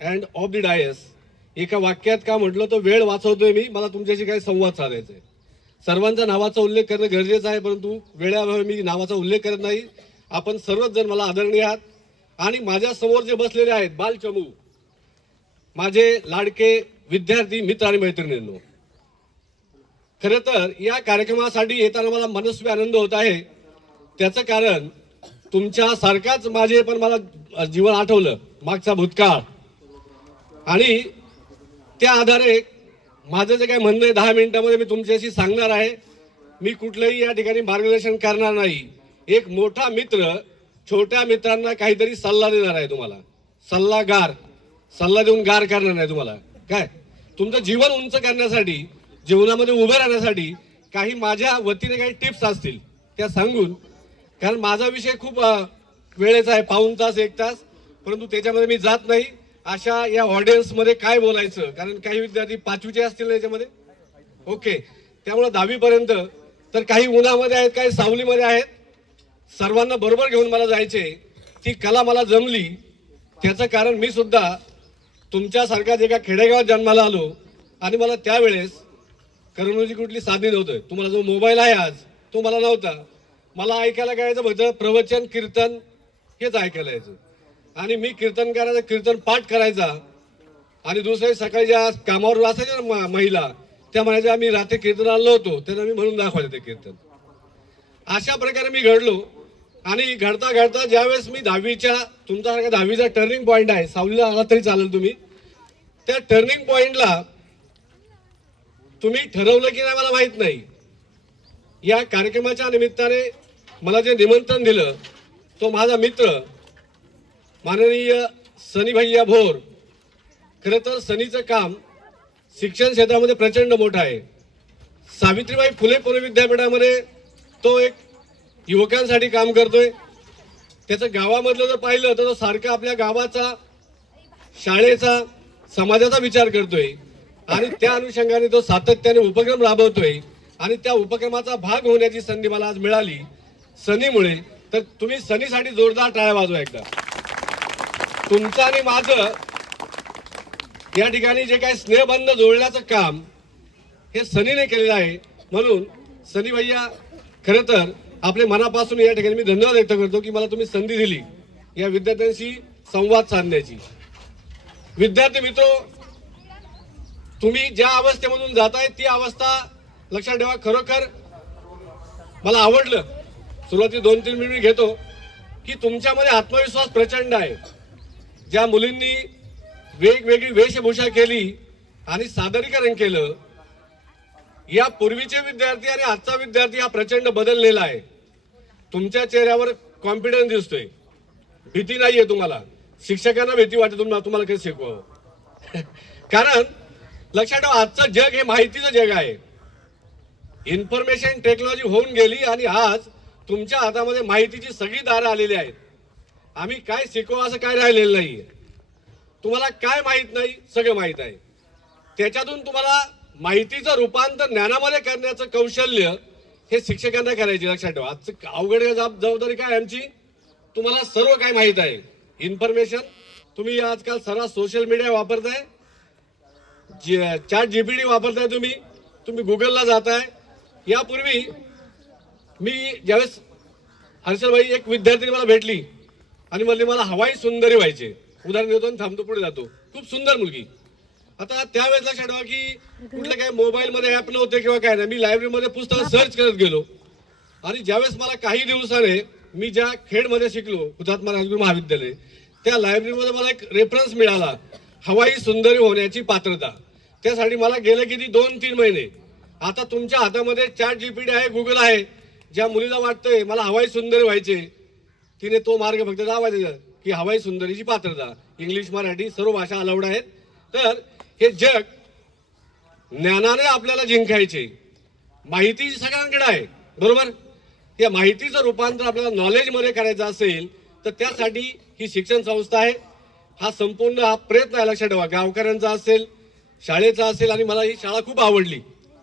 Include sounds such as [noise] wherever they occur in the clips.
And of the Dias एका वाक्यात का म्हटलं तर वेळ वाचवतोय मी मला तुमच्याशी काही संवाद साधायचा आहे सर्वांचा नावाचा उल्लेख करणं गरजेचं आहे परंतु वेळाभावी मी नावाचा उल्लेख करत नाही. आपण सर्वच जण मला आदरणीय आहात. आणि माझ्यासमोर जे बसलेले आहेत बालचमू माझे लाडके विद्यार्थी मित्र आणि मैत्रिणींनो. खरं तर या कार्यक्रमासाठी येताना मला मनस्वी आनंद होत आहे. त्याचं कारण तुमच्यासारखाच माझे पण मला जीवन आठवलं मागचा भूतकाळ. आणि त्या आधारे माझं जे काही म्हणणं आहे दहा मिनिटामध्ये मी तुमच्याशी सांगणार आहे. मी कुठलंही या ठिकाणी मार्गदर्शन करणार नाही. एक मोठा मित्र छोट्या मित्रांना काहीतरी सल्ला देणार आहे तुम्हाला. सल्लागार. सल्ला देऊन गार करणार नाही तुम्हाला. काय? तुमचं जीवन उंच करण्यासाठी जीवनामध्ये उभं राहण्यासाठी काही माझ्या वतीने काही टिप्स असतील त्या सांगून. कारण माझा विषय खूप वेळेचा आहे पाऊण तास एक तास. परंतु त्याच्यामध्ये मी जात नाही. अशा या ऑडियन्समध्ये काय बोलायचं? कारण काही विद्यार्थी पाचवीचे असतील याच्यामध्ये? ओके त्यामुळे दहावीपर्यंत. तर काही उन्हामध्ये आहेत काही सावलीमध्ये आहेत. सर्वांना बरोबर घेऊन मला जायचे. ती कला मला जमली. त्याचं कारण मी सुद्धा तुमच्यासारखा जे का खेडेगावात जन्माला आलो आणि मला त्यावेळेस करमणुकी कुठली साधली नव्हतं. तुम्हाला जो मोबाईल आहे आज तो मला नव्हता. मला ऐकायला काय यायचं प्रवचन कीर्तन हेच ऐकायला यायचं. आणि मी कीर्तन करायचं कीर्तन पाठ करायचा. आणि दुसऱ्या सकाळी ज्या कामावर असायच्या ना महिला त्या म्हणायच्या आम्ही रात्री कीर्तन आणलो होतो त्यांना मी म्हणून दाखवायचं ते कीर्तन. अशा प्रकारे मी घडलो. आणि घडता घडता ज्यावेळेस मी दहावीच्या तुमच्यासारखा दहावीचा टर्निंग पॉईंट आहे सावलीला आला तरी चालेल तुम्ही. त्या टर्निंग पॉईंटला तुम्ही ठरवलं की नाही मला माहीत नाही. या कार्यक्रमाच्या निमित्ताने मला जे निमंत्रण दिलं तो माझा मित्र माननीय सनी भैया भोर खरं तर सनीचं काम शिक्षण क्षेत्रामध्ये प्रचंड मोठं आहे. सावित्रीबाई फुले पुणे विद्यापीठामध्ये तो एक युवकांसाठी काम करतोय. त्याचं गावामधलं जर पाहिलं तर तो सारखा आपल्या गावाचा शाळेचा समाजाचा विचार करतोय. आणि त्या अनुषंगाने तो सातत्याने उपक्रम राबवतोय. आणि त्या उपक्रमाचा भाग होण्याची संधी मला आज मिळाली. सनीमुळे. तर तुम्ही सनीसाठी जोरदार टाळ्या वाजवा एकदा. तुमचं आणि माझं या ठिकाणी जे काही स्नेहबंध जोडण्याचं काम हे सनीने केलेलं आहे. म्हणून सनी भैया खरं तर आपल्या मनापासून या ठिकाणी मी धन्यवाद व्यक्त करतो की मला तुम्ही संधी दिली या विद्यार्थ्यांशी संवाद साधण्याची. विद्यार्थी मित्र तुम्ही ज्या अवस्थेमधून जात आहे ती अवस्था लक्षात ठेवा. खरोखर मला आवडलं. सुरुवाती दोन तीन मिनिट मी घेतो की तुमच्यामध्ये आत्मविश्वास प्रचंड आहे. ज्या मुलींनी वेगवेगळी वेशभूषा केली आणि सादरीकरण केलं या पूर्वीचे विद्यार्थी आणि आजचा विद्यार्थी हा प्रचंड बदललेला आहे. तुमच्या चेहऱ्यावर कॉन्फिडन्स दिसतोय. भीती नाहीये तुम्हाला. शिक्षकांना भीती वाटते तुम्हाला तुम्हाला काही शिकवावं. [laughs] कारण लक्षात ठेवा आजचं जग हे माहितीचं जग आहे. इन्फॉर्मेशन टेक्नॉलॉजी होऊन गेली आणि आज तुमच्या हातामध्ये माहितीची सगळी दारं आलेली आहेत. आम्ही काय शिकवा असं काय राहिलेलं नाहीये. तुम्हाला काय माहीत नाही सगळं माहीत आहे. त्याच्यातून तुम्हाला माहितीचं रूपांतर ज्ञानामध्ये करण्याचं कौशल्य हे शिक्षकांना करायचे लक्षात ठेवा. आजचं अवघड जबाब- जबाबदारी काय आमची? तुम्हाला सर्व काय माहीत आहे. इन्फॉर्मेशन तुम्ही आजकाल सर्व सोशल मीडिया वापरताय. चॅट डी वापरताय तुम्ही. तुम्ही गुगलला जाताय. यापूर्वी मी ज्यावेळेस हर्षलभाई एक विद्यार्थी मला भेटली आणि म्हणली मला हवाई सुंदरी व्हायचे उदाहरण देतो आणि थांबतो पुढे जातो. खूप सुंदर मुलगी. आता त्यावेळेस लक्षात ठेवा की कुठलं काय मोबाईलमध्ये ॲप नव्हते किंवा काय नाही. मी लायब्ररीमध्ये पुस्तकं सर्च करत गेलो. आणि ज्यावेळेस मला काही दिवसाने मी ज्या खेडमध्ये शिकलो हुतात्मा राजगुरू महाविद्यालय त्या लायब्ररीमध्ये मला एक रेफरन्स मिळाला. हवाई सुंदरी होण्याची पात्रता. त्यासाठी मला गेले किती? दोन तीन महिने. आता तुमच्या हातामध्ये चॅट जीपीटी आहे गुगल आहे. ज्या मुलीला वाटतंय मला हवाई सुंदरी व्हायचे तिने तो मार्ग फक्त दावायचा की हवाई सुंदरीची पात्रता. इंग्लिश मराठी सर्व भाषा अलाउड आहेत. तर हे जग ज्ञानाने आपल्याला जिंकायचे. माहिती सगळ्यांकडे आहे. बरोबर? या माहितीचं रूपांतर आपल्याला नॉलेजमध्ये करायचं असेल तर त्यासाठी ही शिक्षण संस्था आहे. हा संपूर्ण हा प्रयत्न आहे लक्षात ठेवा. गावकऱ्यांचा असेल शाळेचा असेल आणि मला ही शाळा खूप आवडली.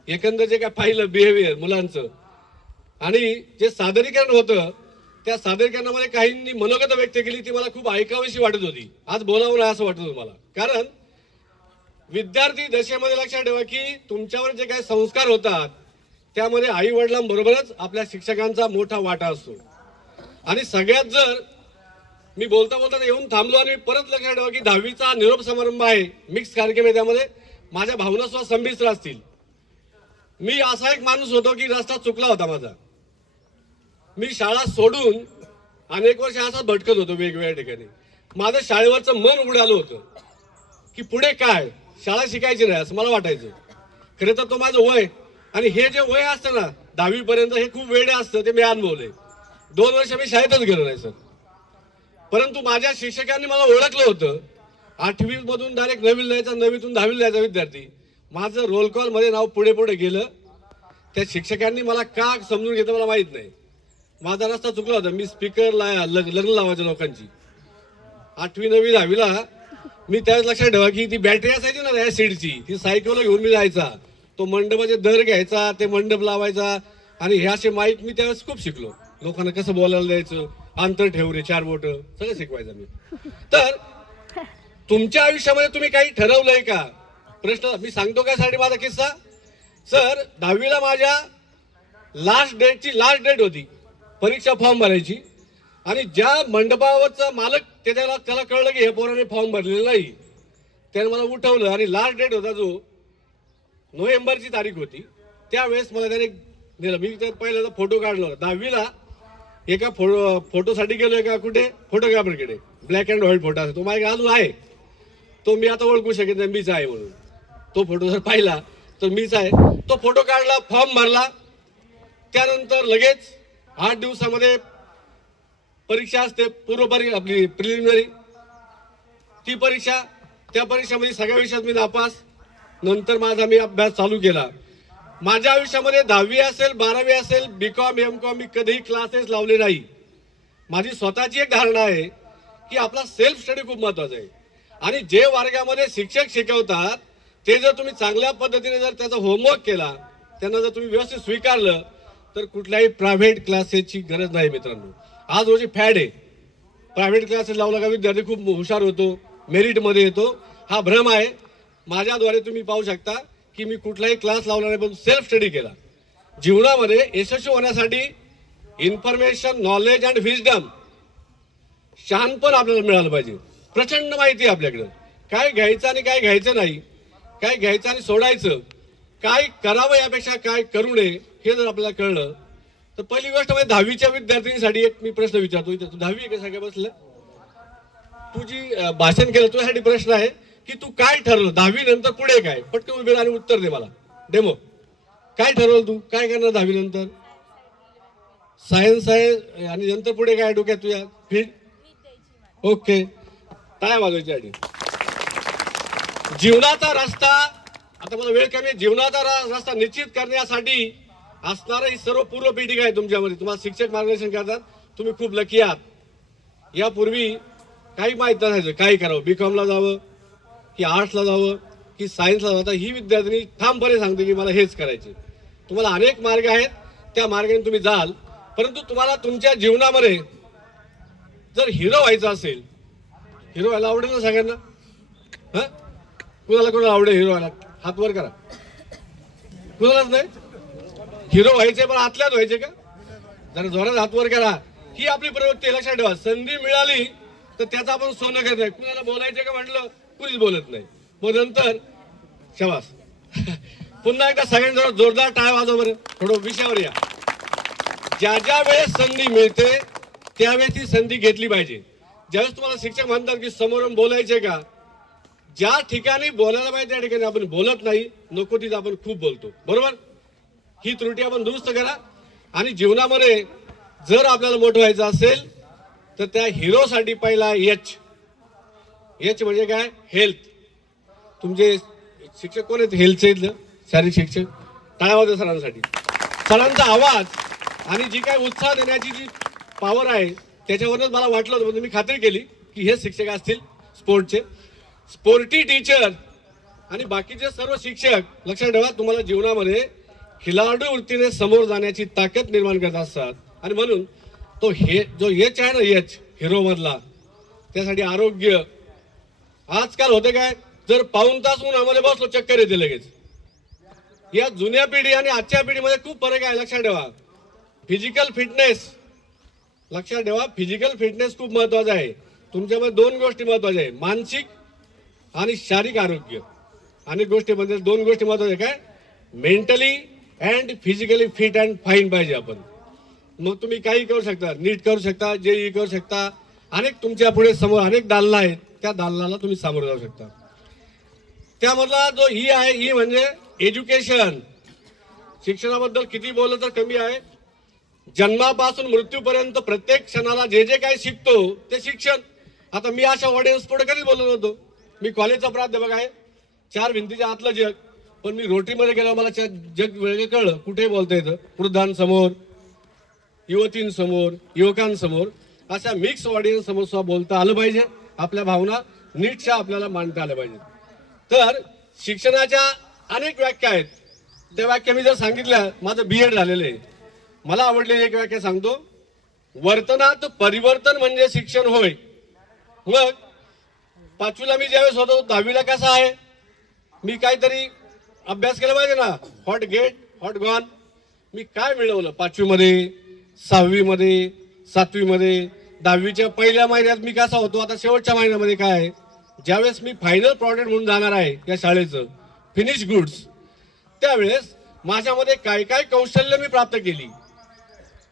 एकंदर जे काय पाहिलं बिहेवियर मुलांचं. आणि जे सादरीकरण होतं त्या सादरीकरणामध्ये काहींनी मनोगत व्यक्त केली ती मला खूप ऐकावीशी वाटत होती. आज बोलावं नाही असं वाटत होतं मला. कारण विद्यार्थी दशेमध्ये लक्षात ठेवा की तुमच्यावर जे काही संस्कार होतात त्यामध्ये आई वडिलांबरोबरच आपल्या शिक्षकांचा मोठा वाटा असतो. आणि सगळ्यात जर मी बोलता बोलता येऊन थांबलो आणि परत लक्षात ठेवा की दहावीचा निरोप समारंभ आहे मिक्स कार्यक्रम आहे त्यामध्ये माझ्या भावना सुद्धा संमिश्र असतील. मी असा एक माणूस होतो की रस्ता चुकला होता माझा. मी शाळा सोडून अनेक वर्ष असा भटकत होतो वेगवेगळ्या ठिकाणी. माझं शाळेवरचं मन उडालं होतं की पुढे काय? शाळा शिकायची नाही असं मला वाटायचं. खरं तर तो माझं वय आणि हे जे वय असतं ना दहावीपर्यंत हे खूप वेळ असतं ते मी अनुभवले दोन वर्ष मी शाळेतच गेलो नाही सर. परंतु माझ्या शिक्षकांनी मला ओळखलं होतं. आठवीमधून डायरेक्ट नवीन जायचा नवीतून दहावी जायचा विद्यार्थी. माझं रोल नाव पुढे पुढे गेलं. त्या शिक्षकांनी मला का समजून घेतलं मला माहीत नाही. माझा रस्ता चुकला होता. मी स्पीकर लग्न लावायच्या लोकांची. आठवी नववी दहावीला मी त्यावेळेस लक्षात ठेवा की ती बॅटरी असायची ना या सीडची ती सायकलला घेऊन मी जायचा. तो मंडपाचे दर घ्यायचा ते मंडप लावायचा. आणि हे असे माईक मी त्यावेळेस खूप शिकलो. लोकांना कसं बोलायला द्यायचं? अंतर ठेव रे चार बोट. सगळं शिकवायचं मी. तर तुमच्या आयुष्यामध्ये तुम्ही काही ठरवलंय का? प्रश्न मी सांगतो काय साठी माझा किस्सा? सर दहावीला माझ्या लास्ट डेटची लास्ट डेट होती. परीक्षा फॉर्म भरायची. आणि ज्या मंडपावरचा मालक त्याच्याला त्याला त्याला कळलं की हे पोराने फॉर्म भरलेला नाही. त्याने मला उठवलं आणि लास्ट डेट होता जो नोव्हेंबरची तारीख होती. त्यावेळेस मला त्याने दिलं मी तर पहिल्यांदा फोटो काढला होता. दहावीला एका फोटो फोटोसाठी गेलो एका कुठे? फोटोग्राफरकडे. ब्लॅक अँड व्हाईट फोटो असतो तो माझ्या अजून आहे. तो मी आता ओळखू शकत नाही मीच आहे म्हणून. तो फोटो जर पाहिला तर मीच आहे. तो फोटो काढला फॉर्म भरला. त्यानंतर लगेच आठ दिवसामध्ये परीक्षा असते पूर्व परीक्षा आपली प्रिलिमिनरी ती परीक्षा त्या परीक्षेमध्ये सगळ्या विषयात मी नापास. नंतर माझा मी अभ्यास चालू केला. माझ्या आयुष्यामध्ये दहावी असेल बारावी असेल बी कॉम एम कॉम मी कधीही क्लासेस लावले नाही. माझी स्वतःची एक धारणा आहे की आपला सेल्फ स्टडी खूप महत्त्वाचा आहे. आणि जे वर्गामध्ये शिक्षक शिकवतात ते जर तुम्ही चांगल्या पद्धतीने जर त्याचा होमवर्क केला त्यांना जर तुम्ही व्यवस्थित स्वीकारलं तर कुठल्याही प्रायव्हेट क्लासेसची गरज नाही मित्रांनो. आज रोजी फॅड आहे. प्रायव्हेट क्लासेस लावला का विद्यार्थी खूप हुशार होतो मेरिटमध्ये येतो. हा भ्रम आहे. माझ्याद्वारे तुम्ही पाहू शकता की मी कुठलाही क्लास लावला नाही पण सेल्फ स्टडी केला. जीवनामध्ये यशस्वी होण्यासाठी इन्फॉर्मेशन नॉलेज अँड विजडम शहाणपण आपल्याला मिळालं पाहिजे. प्रचंड माहिती आहे आपल्याकडं. काय घ्यायचं आणि काय घ्यायचं नाही काय घ्यायचं आणि सोडायचं काय करावं यापेक्षा काय करू नये हे जर आपल्याला कळलं तर पहिली गोष्ट म्हणजे दहावीच्या विद्यार्थिनीसाठी एक मी प्रश्न विचारतो तू दहावी का सगळ्या बसलं? तू जी भाषण केलं तुझ्यासाठी प्रश्न आहे की तू काय ठरवलं? दहावी नंतर पुढे काय? पटकन उभे आणि उत्तर दे मला. डेमो काय ठरवलं तू? काय करणार दहावी नंतर? सायन्स आहे आणि नंतर पुढे काय डोक्यात तुझ्या? फील्ड ओके काय वाजवायची जीवनाचा रस्ता आता मला वेळ कमी जीवनाचा रस्ता निश्चित करण्यासाठी असणारं ही सर्व पूर्व पीठिका आहे तुमच्यामध्ये? तुम्हाला शिक्षक मार्गदर्शन करतात. तुम्ही खूप लकी आहात. यापूर्वी काही माहीत नसायचं. काही करावं. बी कॉमला जावं की आर्ट्सला जावं की सायन्सला जावं. ही विद्यार्थिनी ठामपणे सांगते की मला हेच करायचे तुम्हाला अनेक मार्ग आहेत. त्या मार्गाने तुम्ही जाल. परंतु तुम्हाला तुमच्या जीवनामध्ये जर हिरो व्हायचं असेल हिरो व्हायला आवडेल ना सगळ्यांना? हां? कुणाला कुणाला आवडेल हिरो व्हायला? हात वर करा. कुणालाच नाही? हिरो व्हायचे पण आतल्यात व्हायचे का? जरा जोरात हात वर करा. ही आपली प्रवृत्ती लक्षात ठेवा. संधी मिळाली तर त्याचं आपण सोनं करत नाही. कुणाला बोलायचे का म्हटलं कुणीच बोलत नाही. मग नंतर शवास [laughs] पुन्हा एकदा सगळ्यांजवळ जोरदार टाळ वाजव बरं. थोडं विषयावर या. ज्या ज्या वेळेस संधी मिळते त्यावेळेस ती संधी घेतली पाहिजे. ज्यावेळेस तुम्हाला शिक्षक म्हणतात की समोरून बोलायचे का ज्या ठिकाणी बोलायला पाहिजे त्या ठिकाणी आपण बोलत नाही नको तिथं आपण खूप बोलतो. बरोबर? ही त्रुटी आपण दुरुस्त करा. आणि जीवनामध्ये जर आपल्याला मोठं व्हायचं असेल तर त्या हिरोसाठी पहिला एच एच म्हणजे काय? हेल्थ. तुमचे शिक्षक कोण आहेत? हेल्थचे इथलं शारीरिक शिक्षक. टाळावाजा सरांसाठी. सरांचा आवाज आणि जी काय उत्साह देण्याची जी पॉवर आहे त्याच्यावरच मला वाटलं होतं म्हणजे मी खात्री केली की हे शिक्षक असतील स्पोर्टचे स्पोर्टी टीचर आणि बाकीचे सर्व शिक्षक लक्षात ठेवा तुम्हाला जीवनामध्ये खिलाडू वृत्तीने समोर जाण्याची ताकद निर्माण करत असतात. आणि म्हणून तो हे जो एच आहे ना एच हिरो मधला त्यासाठी आरोग्य. आजकाल होते काय जर पाऊन तास होऊन आम्हाला बसलो चक्कर येते लगेच. या जुन्या पिढी आणि आजच्या पिढीमध्ये खूप फरक आहे लक्षात ठेवा. फिजिकल फिटनेस लक्षात ठेवा फिजिकल फिटनेस खूप महत्त्वाचा आहे. तुमच्यामध्ये दोन गोष्टी महत्त्वाच्या आहे मानसिक आणि शारीरिक आरोग्य. अनेक गोष्टीमध्ये म्हणजे दोन गोष्टी महत्त्वाच्या काय mentally and physically fit and fine पाहिजे आपण. मग तुम्ही काही करू शकता नीट करू शकता जे ई करू शकता. अनेक तुमच्यापुढे समोर अनेक दालना आहेत. त्या दालनाला तुम्ही सामोरे जाऊ शकता. त्यामधला जो ई आहे ई म्हणजे एज्युकेशन शिक्षणाबद्दल किती बोललं तर कमी आहे. जन्मापासून मृत्यूपर्यंत प्रत्येक क्षणाला जे जे काही शिकतो ते शिक्षण. आता मी अशा ऑडियन्स पुढे कधीच बोललो नव्हतो. मी कॉलेजचा प्राध्यापक आहे. चार भिंतीच्या आतलं जग. पण मी रोटीमध्ये गेलो मला च्या- जग वेगळे कळलं. कुठे बोलता येतं. वृद्धांसमोर युवतींसमोर युवकांसमोर अशा मिक्स ऑडियन्स समोर सुद्धा बोलता आलं पाहिजे. आपल्या भावना नीटच्या आपल्याला मांडता आल्या पाहिजे तर शिक्षणाच्या अनेक व्याख्या आहेत. त्या व्याख्या मी जर सांगितल्या माझं बी एड झालेलं आहे. मला आवडलेली एक व्याख्या सांगतो. वर्तनात परिवर्तन म्हणजे शिक्षण होय. मग पाचवीला मी ज्यावेळेस होतो दहावीला कसा आहे? मी काहीतरी अभ्यास केला पाहिजे ना. हॉट गेट हॉट गॉन मी काय मिळवलं पाचवीमध्ये सहावीमध्ये सातवीमध्ये? दहावीच्या पहिल्या महिन्यात मी कसा होतो? आता शेवटच्या महिन्यामध्ये काय आहे? ज्यावेळेस मी फायनल प्रॉडक्ट म्हणून जाणार आहे या शाळेचं फिनिश गुड्स त्यावेळेस माझ्यामध्ये काय काय कौशल्य मी प्राप्त केली?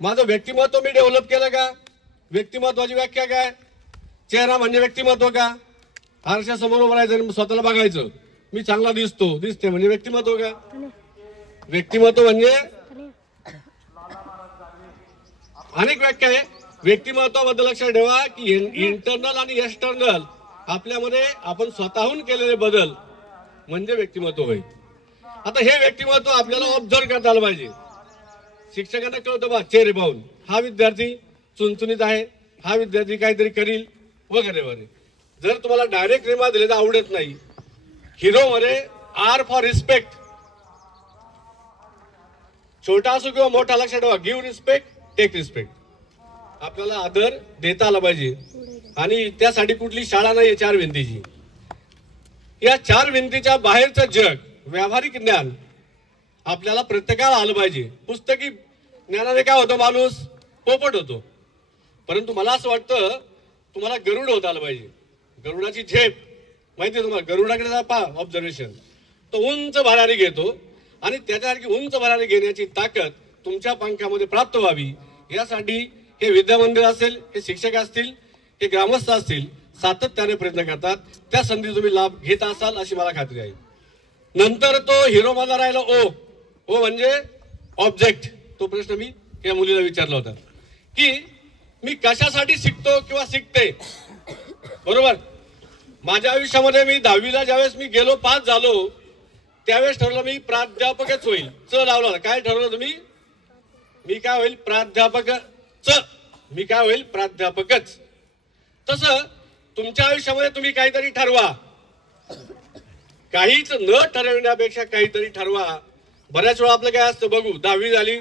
माझं व्यक्तिमत्व मी डेव्हलप केलं का? व्यक्तिमत्वाची व्याख्या काय? चेहरा म्हणजे व्यक्तिमत्व का? आरशासमोर उभं राहायचं आणि स्वतःला बघायचं. मी चांगला दिसतो. दिसते म्हणजे व्यक्तिमत्व का? व्यक्तिमत्व म्हणजे? अनेक व्याख्या आहे. व्यक्तिमत्वाबद्दल लक्षात ठेवा की इंटरनल आणि एक्सटर्नल आपल्यामध्ये आपण स्वतःहून केलेले बदल म्हणजे व्यक्तिमत्व होय. आता हे व्यक्तिमत्व आपल्याला ऑब्झर्व करता आलं पाहिजे. शिक्षकांना कळतं बा चेहरे पाहून. हा विद्यार्थी चुनचुनीत आहे. हा विद्यार्थी काहीतरी करील. वगैरे वगैरे. जर तुम्हाला डायरेक्ट रिमा दिले तर आवडत नाही. हिरो मध्ये आर फॉर रिस्पेक्ट छोटा असो किंवा मोठा लक्षात ठेवा. गिव्ह रिस्पेक्ट टेक रिस्पेक्ट आपल्याला आदर देता आला पाहिजे. आणि त्यासाठी कुठली शाळा नाही चार भिंतीची. या चार भिंतीच्या बाहेरचं जग व्यावहारिक ज्ञान आपल्याला प्रत्येकाला आलं पाहिजे. पुस्तकी ज्ञानाने काय होतं माणूस पोपट होतो. परंतु मला असं वाटतं तुम्हाला गरुड होता आलं पाहिजे. गरुडाची झेप. माहिती आहे तुम्हाला? गरुडाकडे जा पा ऑब्झर्वेशन तो उंच भरारी घेतो आणि त्याच्यासारखी उंच भरारी घेण्याची ताकद तुमच्या पंखामध्ये प्राप्त व्हावी. यासाठी हे विद्यामंदिर असेल हे शिक्षक असतील हे ग्रामस्थ असतील सातत्याने प्रयत्न करतात. त्या संधी तुम्ही लाभ घेत असाल अशी मला खात्री आहे. नंतर तो हिरो मला राहिला. ओ ओ म्हणजे ऑब्जेक्ट तो प्रश्न मी या मुलीला विचारला होता. की मी कशासाठी शिकतो किंवा शिकते? बरोबर? माझ्या आयुष्यामध्ये मी दहावीला ज्यावेळेस मी गेलो पास झालो त्यावेळेस ठरवलं मी प्राध्यापकच होईल. च लावलं काय ठरवलं तुम्ही मी काय होईल? प्राध्यापक च. मी काय होईल? प्राध्यापकच. तसं तुमच्या आयुष्यामध्ये तुम्ही काहीतरी ठरवा. काहीच न ठरविण्यापेक्षा काहीतरी ठरवा. बऱ्याच वेळा आपलं काय असतं बघू दहावी झाली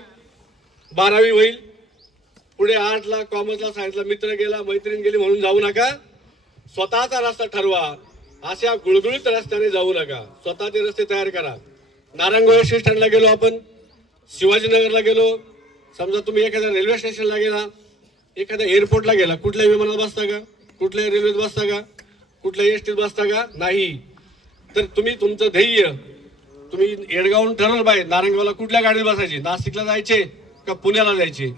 बारावी होईल. पुढे आर्टला कॉमर्सला सायन्सला मित्र गेला मैत्रीण गेली म्हणून जाऊ नका. स्वतःचा रस्ता ठरवा. अशा गुळगुळीत रस्त्याने जाऊ नका. स्वतःचे रस्ते तयार करा. नारायणगोळे एस स्टँडला गेलो आपण. शिवाजीनगरला गेलो. समजा तुम्ही एखाद्या रेल्वे स्टेशनला गेला. एखाद्या एअरपोर्टला गेला. कुठल्या विमानात बसता का? कुठल्या रेल्वेत बसता का? कुठल्या एस टीत बसता का? नाही. तर तुम्ही तुमचं ध्येय तुम्ही एडगावून ठरवलं पाहिजे. नारायणगावला कुठल्या गाडीत बसायची? नाशिकला जायचे का पुण्याला जायचे?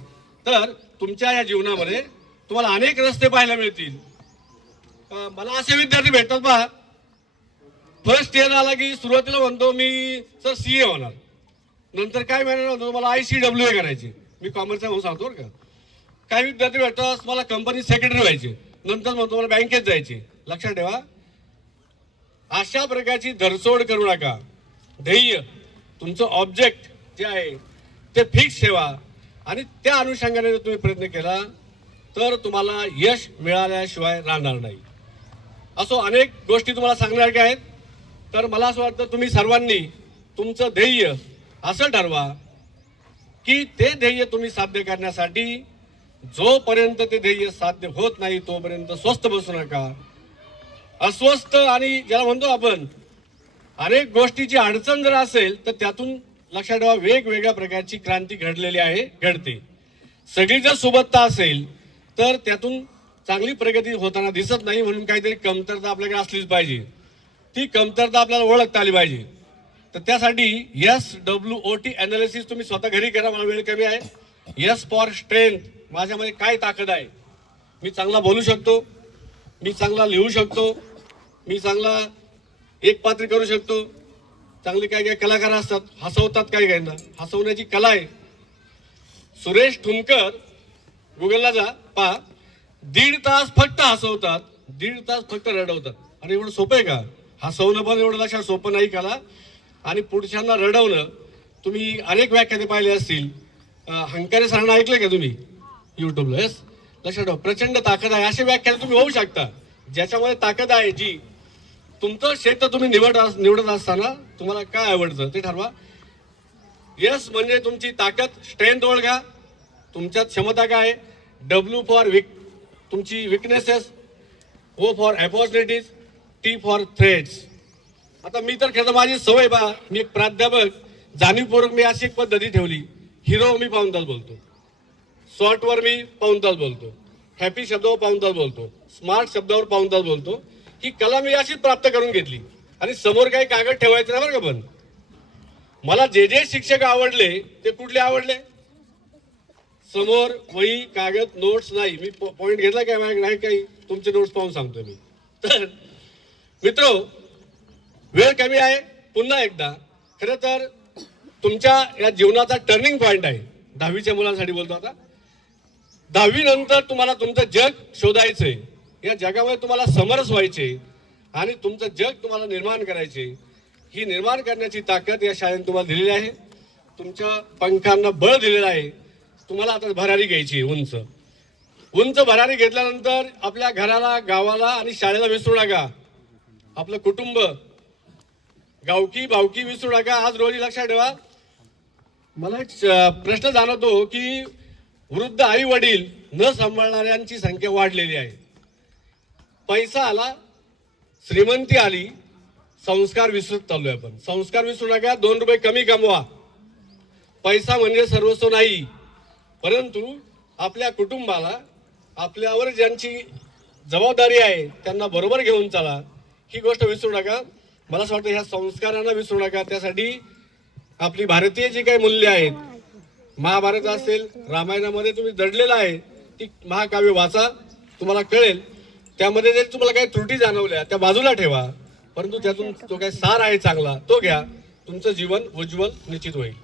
तर तुमच्या या जीवनामध्ये तुम्हाला अनेक रस्ते पाहायला मिळतील. मला असे विद्यार्थी भेटतात पहा. फर्स्ट इयर आला की सुरुवातीला म्हणतो मी सर सी ए होणार. नंतर काय महिन्याला म्हणतो मला आय सी डब्ल्यू ए करायची. मी कॉमर्सचा म्हणून सांगतो बरं का. काही विद्यार्थी भेटतात मला कंपनी सेक्रेटरी व्हायचे. नंतर म्हणतो मला बँकेत जायचे. लक्षात ठेवा. अशा प्रकारची धरसोड करू नका. ध्येय तुमचं ऑब्जेक्ट जे आहे ते फिक्स ठेवा. आणि त्या अनुषंगाने जर तुम्ही प्रयत्न केला तर तुम्हाला यश मिळाल्याशिवाय राहणार नाही. असो अनेक गोष्टी तुम्हाला सांगण्यासारख्या आहेत. तर मला असं वाटतं तुम्ही सर्वांनी तुमचं ध्येय असं ठरवा की ते ध्येय तुम्ही साध्य करण्यासाठी जोपर्यंत ते ध्येय साध्य होत नाही तोपर्यंत स्वस्थ बसू नका. अस्वस्थ आणि ज्याला म्हणतो आपण अनेक गोष्टीची अडचण जर असेल तर त्यातून लक्षात ठेवा वेगवेगळ्या प्रकारची क्रांती घडलेली आहे घडते. सगळी जर सुबत्ता असेल तर त्यातून चांगली प्रगती होताना दिसत नाही म्हणून काहीतरी कमतरता आपल्याकडे असलीच पाहिजे. ती कमतरता आपल्याला ओळखता आली पाहिजे. तर त्यासाठी S W O T analysis तुम्ही स्वतः घरी करा मला वेळ कमी आहे. एस फॉर स्ट्रेंथ माझ्यामध्ये काय ताकद आहे? मी चांगला बोलू शकतो मी चांगला लिहू शकतो मी चांगला एक पात्र करू शकतो. चांगले काय काय कलाकार असतात हसवतात काय काय ना हसवण्याची कला आहे. सुरेश ठुमकर गुगलला जा पहा. दीड तास फक्त हसवतात. दीड तास फक्त रडवतात. आणि एवढं सोपं आहे का? हसवणं पण एवढं लक्षात सोपं नाही कला आणि पुढच्यांना रडवणं तुम्ही अनेक व्याख्याने पाहिले असतील. हंकारे सरांना ऐकलं का तुम्ही? युट्यूबला येस लक्षात ठेवा प्रचंड ताकद आहे. अशी व्याख्याने तुम्ही होऊ शकता. ज्याच्यामध्ये ताकद आहे जी तुमचं क्षेत्र तुम्ही निवड निवडत असताना तुम्हाला काय आवडतं ते ठरवा. यस म्हणजे तुमची ताकद स्ट्रेंथ ओळखा. तुमच्यात क्षमता काय? डब्ल्यू फॉर विक तुमची weaknesses O for opportunities T for threats आता मी तर खरं माझी सवय बा मी एक प्राध्यापक जाणीवपूर्वक मी अशी एक पद्धती ठेवली. हिरो मी पाऊन तास बोलतो शॉर्टवर मी पाऊन तास बोलतो. हॅपी शब्दावर पाऊन तास बोलतो. स्मार्ट शब्दावर पाऊन तास बोलतो. ही कला मी अशीच प्राप्त करून घेतली. आणि समोर काही कागद ठेवायचं नाही बरं का पण. मला जे जे शिक्षक आवडले ते कुठले आवडले? समोर वही कागद नोट्स नाही. मी पॉईंट घेतला काय माझ्याकडे नाही काही. तुमचे नोट्स पाहून सांगतो मी. तर मित्र वेळ कमी आहे. पुन्हा एकदा. खरं तर तुमच्या या जीवनाचा टर्निंग पॉईंट आहे. दहावीच्या मुलांसाठी बोलतो आता. दहावी नंतर तुम्हाला तुमचं जग शोधायचंय. या जगामध्ये तुम्हाला समरस व्हायचे आणि तुमचं जग तुम्हाला निर्माण करायचे ही निर्माण करण्याची ताकद या शाळेने तुम्हाला दिलेली आहे. तुमच्या पंखांना बळ दिलेलं आहे. तुम्हाला आता भरारी घ्यायची आहे, उंच. उंच भरारी घेतल्यानंतर आपल्या घराला गावाला आणि शाळेला विसरू नका. आपलं कुटुंब. गावकी भावकी विसरू नका. आज रोजी लक्षात ठेवा. मला एक प्रश्न जाणवतो की वृद्ध आई वडील न सांभाळणाऱ्यांची संख्या वाढलेली आहे. पैसा आला श्रीमंती आली संस्कार विसरत चाललोय आपण. संस्कार विसरू नका दोन रुपये कमी कमवा. पैसा म्हणजे सर्वस्व नाही. परंतु आपल्या कुटुंबाला आपल्यावर ज्यांची जबाबदारी आहे त्यांना बरोबर घेऊन चला. ही गोष्ट विसरू नका. मला असं वाटतं ह्या संस्कारांना विसरू नका. त्यासाठी आपली भारतीय जी काही मूल्य आहेत महाभारत असेल रामायणामध्ये तुम्ही दडलेला आहे ती महाकाव्य वाचा तुम्हाला कळेल. त्यामध्ये जर तुम्हाला काही त्रुटी जाणवल्या त्या बाजूला ठेवा. परंतु त्यातून जो काही सार आहे चांगला तो घ्या. तुमचं जीवन उज्ज्वल निश्चित होईल.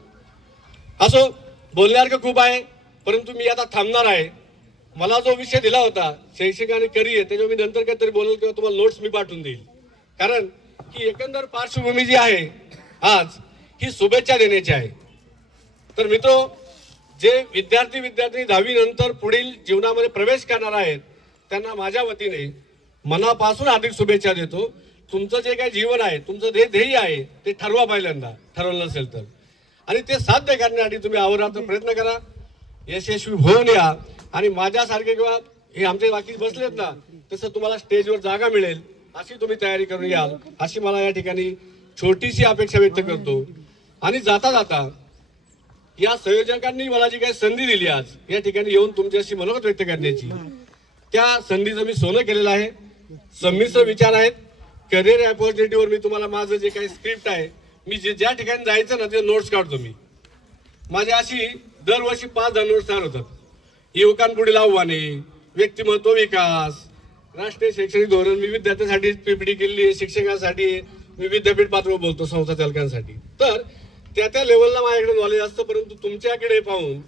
असो बोलण्यासारखं खूप आहे. परंतु मी आता थांबणार आहे. मला जो विषय दिला होता शैक्षणिक आणि करिअर त्याच्यावर मी नंतर काहीतरी बोलेल किंवा तुम्हाला नोट्स मी पाठवून देईल. कारण की एकंदर पार्श्वभूमी जी आहे आज ही शुभेच्छा देण्याची आहे. तर मित्र जे विद्यार्थी विद्यार्थी दहावी नंतर पुढील जीवनामध्ये प्रवेश करणार आहेत त्यांना माझ्या वतीने मनापासून हार्दिक शुभेच्छा देतो. तुमचं जे काही जीवन आहे तुमचं जे ध्येय आहे ते ठरवा पहिल्यांदा ठरवलं नसेल तर. आणि ते साध्य करण्यासाठी तुम्ही अहोरात्र प्रयत्न करा. यशस्वी होऊन या. आणि माझ्यासारखे किंवा हे आमचे बाकी बसलेत ना तसं तुम्हाला स्टेजवर जागा मिळेल अशी तुम्ही तयारी करून याल अशी मला या ठिकाणी छोटीशी अपेक्षा व्यक्त करतो. आणि जाता जाता या संयोजकांनी मला जी काही संधी दिली आज या ठिकाणी येऊन तुमच्याशी मनोगत व्यक्त करण्याची त्या संधीचं मी सोनं केलेलं आहे. संमिश्र विचार आहेत. करिअर ऑपॉर्च्युनिटीवर मी तुम्हाला माझं जे काही स्क्रिप्ट आहे मी जे ज्या ठिकाणी जायचं ना ते नोट्स काढतो मी. माझ्या अशी दरवर्षी पाच दहा तयार होतात. युवकांपुढील आव्हाने व्यक्तिमत्व विकास राष्ट्रीय शैक्षणिक धोरण मी विद्यार्थ्यांसाठी पीपीडी केलेली आहे शिक्षकांसाठी मी विद्यापीठ पात्र बोलतो संस्था चालकांसाठी. तर त्या त्या लेवलला माझ्याकडे नॉलेज असतं परंतु तुमच्याकडे पाहून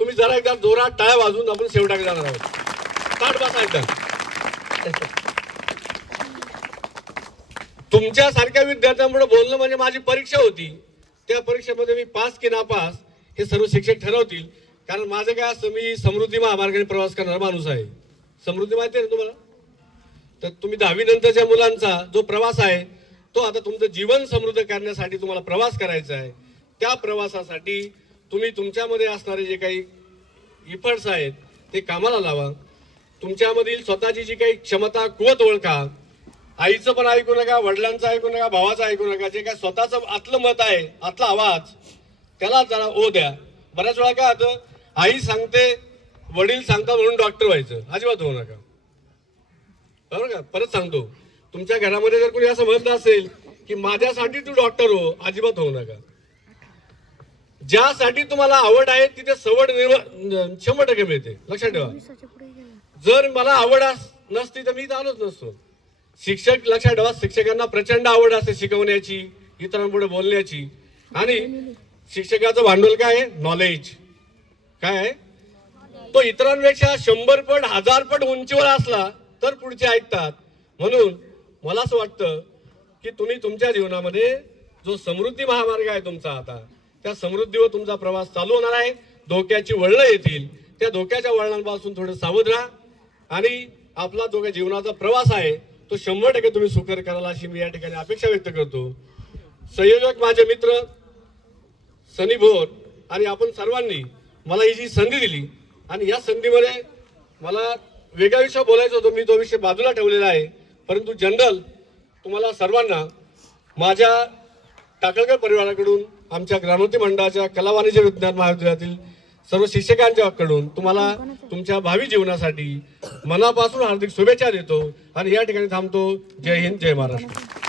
तुम्ही जरा एकदा जोरात टाळ्या वाजून आपण शेवटाकडे जाणार आहोत. ताट बसा एकदा. तुमच्यासारख्या विद्यार्थ्यांमुळे बोलणं म्हणजे माझी परीक्षा होती. त्या परीक्षेमध्ये मी पास की नापास हे सर्व शिक्षक ठरवतील. कारण माझं काय असतं मी समृद्धी महामार्गाने प्रवास करणारा माणूस आहे. समृद्धी माहिती आहे ना तुम्हाला? तर तुम्ही दहावीनंतरच्या मुलांचा जो प्रवास आहे तो आता तुमचं जीवन समृद्ध करण्यासाठी तुम्हाला प्रवास करायचा आहे. त्या प्रवासासाठी तुम्ही तुमच्यामध्ये असणारे जे काही इफर्ट्स आहेत ते कामाला लावा. तुमच्यामधील स्वतःची जी काही क्षमता कुवत ओळखा. आईचं पण ऐकू नका वडिलांचं ऐकू नका भावाचं ऐकू नका. जे काय स्वतःचं आतलं मत आहे आतला आवाज त्याला जरा ओ द्या. बऱ्याच वेळा काय होतं आई सांगते वडील सांगतात म्हणून डॉक्टर व्हायचं. अजिबात होऊ नका. बरोबर का? परत सांगतो. तुमच्या घरामध्ये जर कोणी असं म्हणत असेल की माझ्यासाठी तू डॉक्टर हो अजिबात होऊ नका. ज्यासाठी तुम्हाला आवड आहे तिथे सवड निर्माण शंभर टक्के मिळते. लक्षात ठेवा. जर मला आवड नसती तर मी आलोच नसतो. शिक्षक लक्षात ठेवा शिक्षकांना प्रचंड आवड असते शिकवण्याची इतरांपुढे बोलण्याची. आणि शिक्षकाचं भांडवल काय आहे? नॉलेज काय आहे? तो इतरांपेक्षा शंभर पट हजार पट उंचीवर असला तर पुढचे ऐकतात. म्हणून मला असं वाटतं की तुम्ही तुमच्या जीवनामध्ये जो समृद्धी महामार्ग आहे तुमचा आता त्या समृद्धीवर तुमचा प्रवास चालू होणार आहे. धोक्याची वळणं येतील. त्या धोक्याच्या वळणांपासून थोडं सावध राहा. आणि आपला जो काही जीवनाचा प्रवास आहे तो शंभर टक्के तुम्ही सुकर कराल अशी मी या ठिकाणी अपेक्षा व्यक्त करतो. संयोजक माझे मित्र सनी भोर आणि आपण सर्वांनी मला ही जी संधी दिली आणि या संधीमध्ये मला वेगळा विषय बोलायचा होतो मी तो विषय बाजूला ठेवलेला आहे. परंतु जनरल तुम्हाला सर्वांना माझ्या टाकळकर परिवाराकडून आमच्या ग्रामोती मंडळाच्या कला वाणिज्य विज्ञान महाविद्यालयातील सर्व शिक्षकांच्याकडून तुम्हाला तुमच्या भावी जीवनासाठी मनापासून हार्दिक शुभेच्छा देतो आणि या ठिकाणी थांबतो. जय हिंद जय महाराष्ट्र.